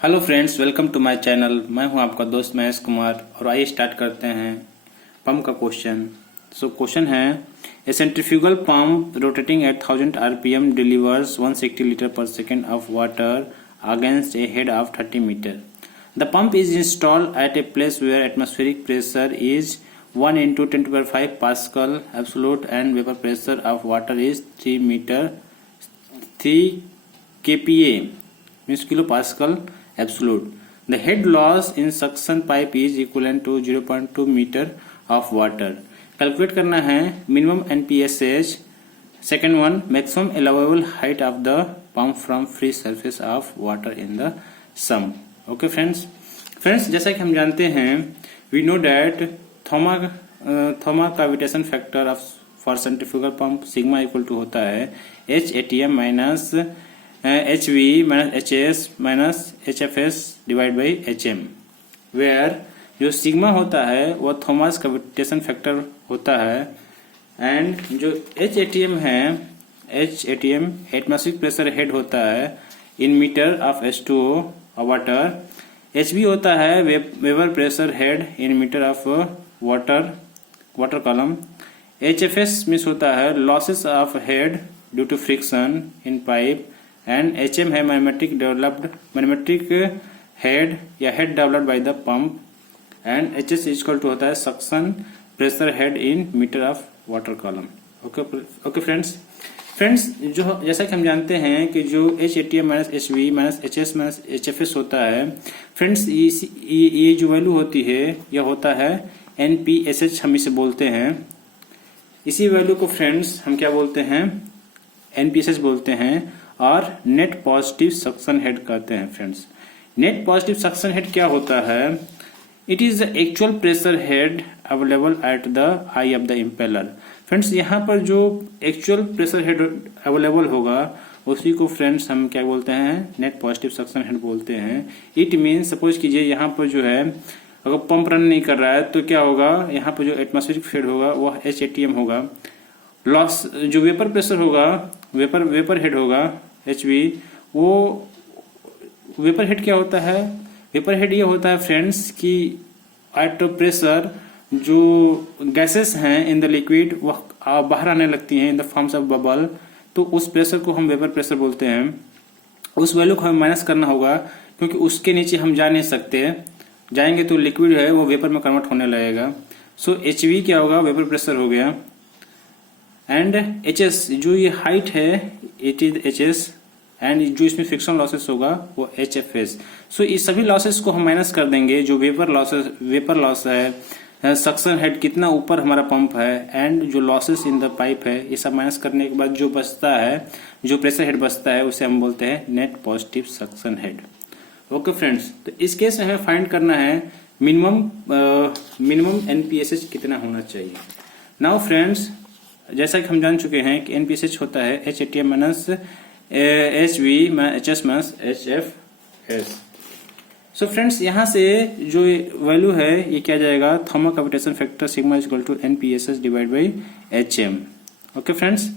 Hello friends, welcome to my channel. मैं हूं आपका दोस्त महेश कुमार और आइए स्टार्ट करते हैं पंप का क्वेश्चन। क्वेश्चन है a centrifugal pump rotating at 1000 RPM delivers 160 litre per second of water against a head of 30 metre. The pump is installed at a place where atmospheric pressure is 1 into 10⁵ Pascal absolute and vapor pressure of water is 3 kPa means kilo Pascal absolute. The head loss in suction pipe is equivalent to 0.2 meter of water. Calculate करना है minimum NPSH, second one maximum allowable height of the pump from free surface of water in the sump. Okay friends, जैसा कि हम जानते हैं we know that thermal cavitation factor of for centrifugal pump sigma equal to होता है HATM minus HV minus HS minus HFS divide by HM, where जो sigma होता है वो थॉमस कैविटेशन फैक्टर होता है एंड जो HATM है HATM एटमॉस्फेरिक प्रेशर हेड होता है in metre of H2O water. HV होता है vapour pressure head in metre of water column. HFS means होता है losses of head due to friction in pipe and HM है magnetic head या head developed by the pump and HS equal to होता है suction pressure head in metre of water column. Okay friends, जो जैसा कि हम जानते हैं कि जो HATM minus HV minus HS minus HFS होता है फ्रेंड्स, ये जो वैल्यू होती है यह होता है NPSH हम इसे बोलते हैं। इसी वैल्यू को फ्रेंड्स हम क्या बोलते हैं, NPSH बोलते हैं और नेट पॉजिटिव सक्शन हेड कहते हैं। Friends, net positive suction head क्या होता है? It is the actual pressure head available at the I of the impeller. Friends, यहाँ पर जो एक्चुअल प्रेशर हेड अवेलेबल होगा उसी को फ्रेंड्स हम क्या बोलते हैं, नेट पॉजिटिव सक्शन हेड बोलते हैं। इट मीन्स सपोज कीजिए यहाँ पर जो है अगर पंप रन नहीं कर रहा है तो क्या होगा, यहाँ पर जो एटमॉस्फेरिक हेड होगा वह HATM होगा। लॉस जो वेपर प्रेशर होगा वेपर हेड होगा HV, वो वेपर हेड क्या होता है? वेपर हेड ये होता है फ्रेंड्स कि एट प्रेशर जो गैसेस हैं इन द लिक्विड वह बाहर आने लगती हैं in the forms of bubble, तो उस प्रेशर को हम वेपर प्रेशर बोलते हैं। उस वैल्यू को हमें माइनस करना होगा क्योंकि उसके नीचे हम जा नहीं सकते, जाएंगे तो लिक्विड है वो वेपर में कन्वर्ट होने लगेगा। सो HV क्या होगा, वेपर प्रेशर हो गया एंड HS जो ये हाइट है इट इज HS एंड जो इसमें फ्रिक्शन लॉसेस होगा वो HFS। सो इस सभी लॉसेस को हम माइनस कर देंगे। जो वेपर लॉस है, सक्शन हेड कितना ऊपर हमारा पंप है एंड जो लॉसेस इन द पाइप है, ये सब माइनस करने के बाद जो बचता है, जो प्रेशर हेड बचता है उसे हम बोलते हैं net positive suction head. Okay friends, तो इस केस में हमें फाइंड करना है मिनिमम NPSH कितना होना चाहिए। नाउ फ्रेंड्स, जैसा कि हम जान चुके हैं कि NPSH होता है HATM minus HV minus HS minus HFS। So friends, यहाँ से जो वैल्यू है ये क्या जाएगा, thermal cavitation factor sigma equal to NPSH divide by HM। Okay friends,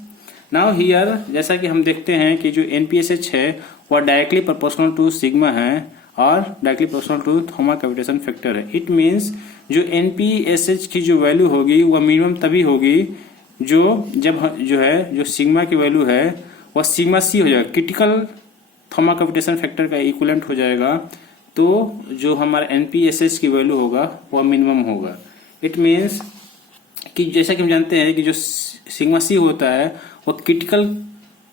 now here जैसा कि हम देखते हैं कि जो NPSH है वह डायरेक्टली प्रोपोर्शनल टू सिग्मा है और directly proportional to thermal cavitation factor है। इट मीन्स जो NPSH की जो वैल्यू होगी वह मिनिमम तभी होगी जो सिग्मा की वैल्यू है वह सिग्मा C हो जाएगा, क्रिटिकल थर्मल कैविटेशन फैक्टर का इक्विवेलेंट हो जाएगा। तो जो हमारा NPSH की वैल्यू होगा वह मिनिमम होगा। इट मीन्स कि जैसा कि हम जानते हैं कि जो सिग्मा C होता है वह क्रिटिकल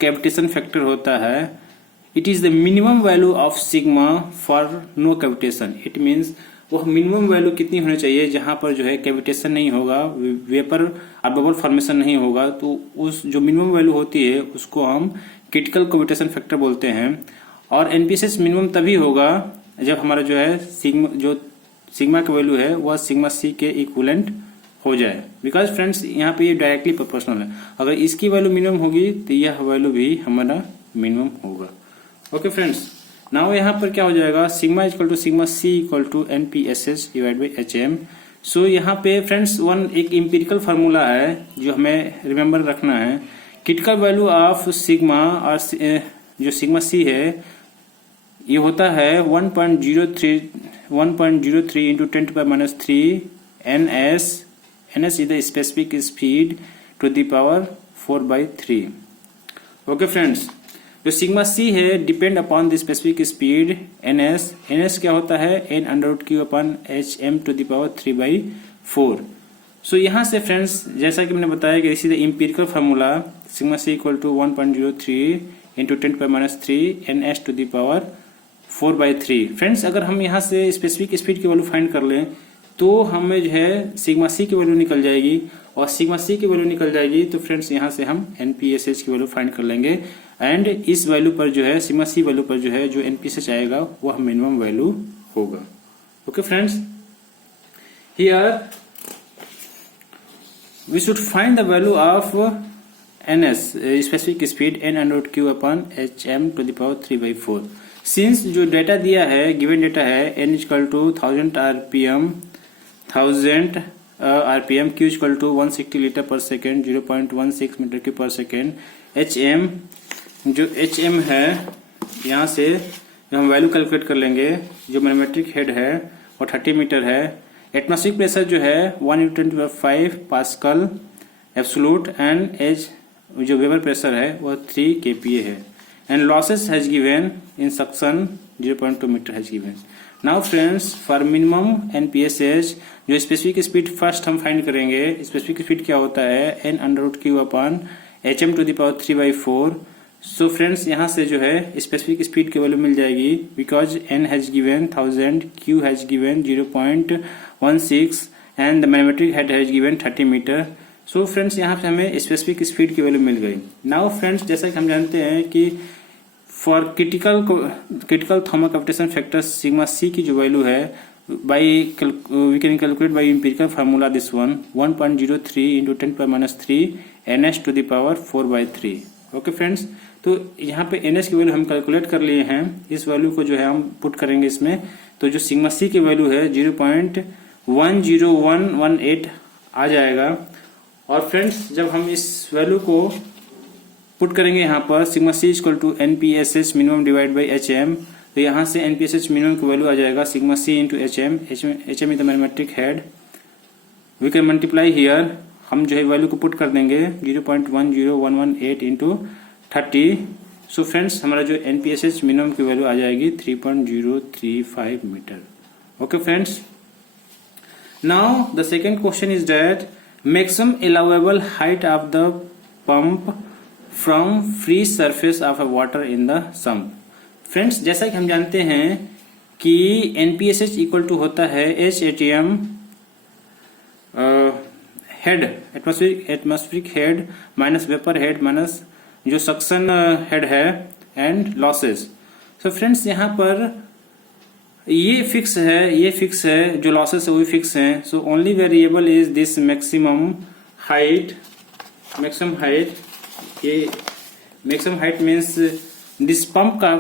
कैविटेशन फैक्टर होता है। It is the minimum value of sigma for no cavitation. It means वह मिनिमम वैल्यू कितनी होनी चाहिए जहां पर जो है कैविटेशन नहीं होगा, वेपर और बबल फॉर्मेशन नहीं होगा, तो उस जो मिनिमम वैल्यू होती है उसको हम क्रिटिकल कैविटेशन फैक्टर बोलते हैं। और NPSH मिनिमम तभी होगा जब हमारा जो है सिग्मा की वैल्यू है वह सिग्मा C के इक्विवेलेंट हो जाए। बिकॉज फ्रेंड्स यहाँ पे ये डायरेक्टली प्रोपोर्शनल है, अगर इसकी वैल्यू मिनिमम होगी तो यह वैल्यू भी हमारा मिनिमम होगा। ओके फ्रेंड्स, नाउ यहाँ पर क्या हो जाएगा, sigma equal to sigma C equal to NPSH divide by HM। So यहाँ पे फ्रेंड्स एक इम्पीरिकल फार्मूला है जो हमें रिमेम्बर रखना है। क्रिटिकल वैल्यू ऑफ सिग्मा और जो सिग्मा C है ये होता है 1.03 into 10⁻³ ns। ns is the specific speed to the power 4/3। Okay friends, जो सिग्मा सी है depend upon the specific speed ns। ns क्या होता है n√q/hm⁻³ सो यहाँ से फ्रेंड्स जैसा कि मैंने बताया कि इसी the empirical formula sigma C equal to 1.03 into 10⁻³ ns⁻⁴/3। Friends अगर हम यहाँ से स्पेसिफिक स्पीड की वैल्यू फाइंड कर लें तो हमें जो है सिग्मा सी की वैल्यू निकल जाएगी, और सिग्मा सी की वैल्यू निकल जाएगी तो फ्रेंड्स यहाँ से हम एनपीएसएच की वैल्यू फाइंड कर लेंगे। एंड इस वैल्यू पर जो है सिग्मा सी वैल्यू पर जो है जो एनपीएसएच आएगा वह मिनिमम वैल्यू होगा। Okay friends, here we should find the value of ns specific speed n√q/hm⁻³ since जो डेटा दिया है गिवन डेटा है n equal to 1000 rpm, q equal to 160 litre per second, 0.16 metre cube per second, hm जो hm है यहाँ से हम value calculate कर लेंगे जो मैग्नेटिक हेड है और 30 मीटर है। एटमॉस्फेरिक प्रेशर जो है 1/10⁵ पास्कल एब्सोल्यूट, एंड एज जो वेबर प्रेशर है वह 3 kPa है। And losses has given in suction 0.2 metre has given. Now friends for minimum NPSH जो स्पेसिफिक स्पीड फर्स्ट हम फाइंड करेंगे। स्पेसिफिक स्पीड क्या होता है n√q/hm⁻³ सो फ्रेंड्स यहाँ से जो है स्पेसिफिक स्पीड की वैल्यू मिल जाएगी because n has given 1000, q has given 0.16 and the magnetic head has given 30 metre. So friends यहाँ पे हमें स्पेसिफिक स्पीड की वैल्यू मिल गई। नाउ फ्रेंड्स जैसा कि हम जानते हैं कि for critical thermal cavitation factor sigma C की जो वैल्यू है we can calculate by empirical formula this one 1.03 into 10⁻³ ns⁴/3। Okay friends, तो यहाँ पे ns की वैल्यू हम कैलकुलेट कर लिए हैं। इस वैल्यू को जो है हम पुट करेंगे इसमें, तो जो सिग्मा सी की वैल्यू है 0.10118 आ जाएगा। और फ्रेंड्स जब हम इस वैल्यू को पुट करेंगे यहाँ पर sigma C equal to NPSH minimum divide by HM, तो यहाँ से एनपीएसएच मिनिमम की वैल्यू आ जाएगा sigma C into HM. HM is the magnetic head, we can multiply here. हम जो है वैल्यू को पुट कर देंगे 0.10118 इंटू 30। सो फ्रेंड्स हमारा जो एनपीएसएच मिनिमम की वैल्यू आ जाएगी 3.035 metre. Okay friends, now the second question is that maximum allowable height of the pump from free surface of a water in the sump। Friends जैसा कि हम जानते हैं कि NPSH इक्वल टू होता है HATM head atmospheric head minus vapour head minus जो suction head है एंड लॉसेस। सो फ्रेंड्स यहाँ पर ये फिक्स है, जो लॉसेस है वो फिक्स है। So only variable is this maximum height. ये maximum height means this pump का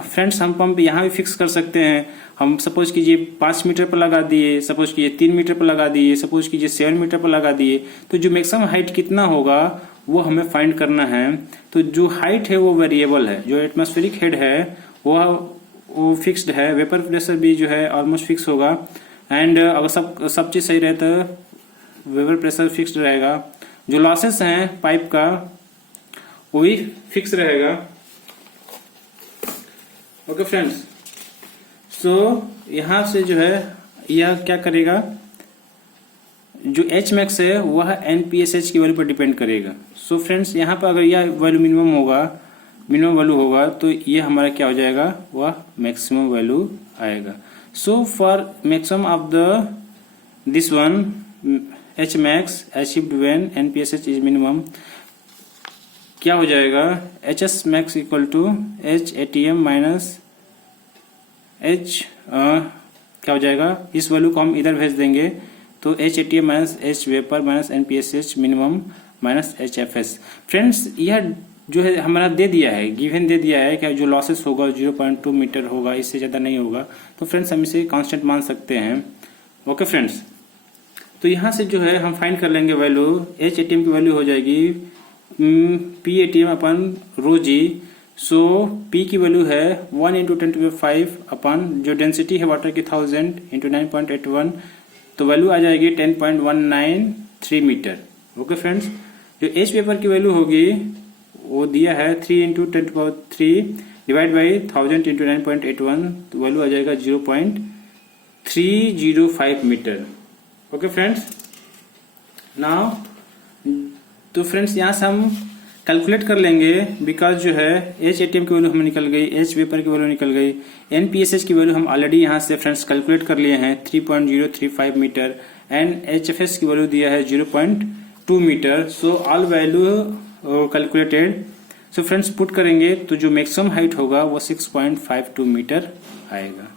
फ्रेंड्स हम पंप यहाँ भी फिक्स कर सकते हैं। हम सपोज कीजिए 5 मीटर पर लगा दिए, सपोज कीजिए 3 मीटर पर लगा दिए, सपोज कीजिए 7 मीटर पर लगा दिए, तो जो मैक्सिमम हाइट कितना होगा वो हमें फाइंड करना है। तो जो हाइट है वो वेरिएबल है, जो एटमॉस्फेरिक हेड है वो फिक्स्ड है, वेपर प्रेशर भी जो है ऑलमोस्ट फिक्स होगा। एंड अगर सब चीज सही रहे तो वेपर प्रेशर फिक्स्ड रहेगा। जो लॉसेस हैं पाइप का वो भी फिक्स रहेगा। ओके फ्रेंड्स, सो यहाँ से जो है यह क्या करेगा, जो एच मैक्स है वह एनपीएसएच की वैल्यू पर डिपेंड करेगा। सो फ्रेंड्स यहाँ पर अगर यह वैल्यू मिनिमम वैल्यू होगा तो ये हमारा क्या हो जाएगा, वह मैक्सिमम वैल्यू आएगा। So for maximum of the this one H max achieved when NPSH is minimum क्या हो जाएगा, H S max equal to H ATM minus H क्या हो जाएगा, इस वैल्यू को हम इधर भेज देंगे तो H ATM minus H vapour minus NPSH minimum minus H F S. Friends यह जो है हमारा दे दिया है, गिवन दे दिया है कि जो लॉसेस होगा 0.2 मीटर होगा, इससे ज्यादा नहीं होगा। तो फ्रेंड्स हम इसे कांस्टेंट मान सकते हैं। ओके फ्रेंड्स, तो यहाँ से जो है हम फाइंड कर लेंगे वैल्यू, एच एटीएम की वैल्यू हो जाएगी पी एटीएम अपन रो जी। सो P की वैल्यू है 1 इंटू 10⁵ अपन जो डेंसिटी है वाटर की 1000 इंटू 9.81, तो वैल्यू आ जाएगी 10.193 मीटर। ओके फ्रेंड्स, जो H पेपर की वैल्यू होगी वो दिया है 3 इंटू 10⁻³ डिवाइड बाई 1000 इंटू 9.81, तो वैल्यू आ जाएगा 0.305 मीटर। ओके फ्रेंड्स, नाउ तो फ्रेंड्स यहाँ से हम कैलकुलेट कर लेंगे, बिकॉज जो है एच एटीएम की वैल्यू हमें निकल गई, एच वेपर की वैल्यू निकल गई, एनपीएसएच की वैल्यू हम ऑलरेडी यहाँ से फ्रेंड्स कैलकुलेट कर लिए हैं 3.035 मीटर, एंड एचएफएस की वैल्यू दिया है 0.2 metre. So all value calculated. So friends put करेंगे तो जो मैक्सिमम हाइट होगा वो 6.52 मीटर आएगा।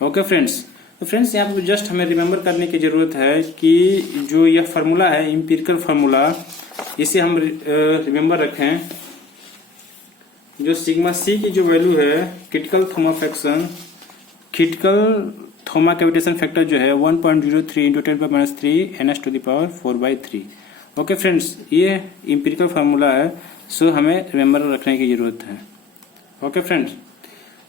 ओके फ्रेंड्स, तो फ्रेंड्स यहाँ पे जस्ट हमें रिमेम्बर करने की जरूरत है कि जो यह फार्मूला है इंपिरिकल फार्मूला, इसे हम रिमेम्बर रखें। जो सिग्मा सी की जो वैल्यू है क्रिटिकल थर्मा कैविटेशन फैक्टर जो है 1.03 इंटू 10⁻³ NS⁴/3। ओके फ्रेंड्स, ये इंपिरिकल फार्मूला है, सो हमें रिमेम्बर रखने की जरूरत है। ओके फ्रेंड्स,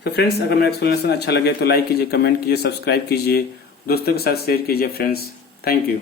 तो फ्रेंड्स अगर मेरा एक्सप्लेनेशन अच्छा लगे तो लाइक कीजिए, कमेंट कीजिए, सब्सक्राइब कीजिए, दोस्तों के साथ शेयर कीजिए फ्रेंड्स। Thank you.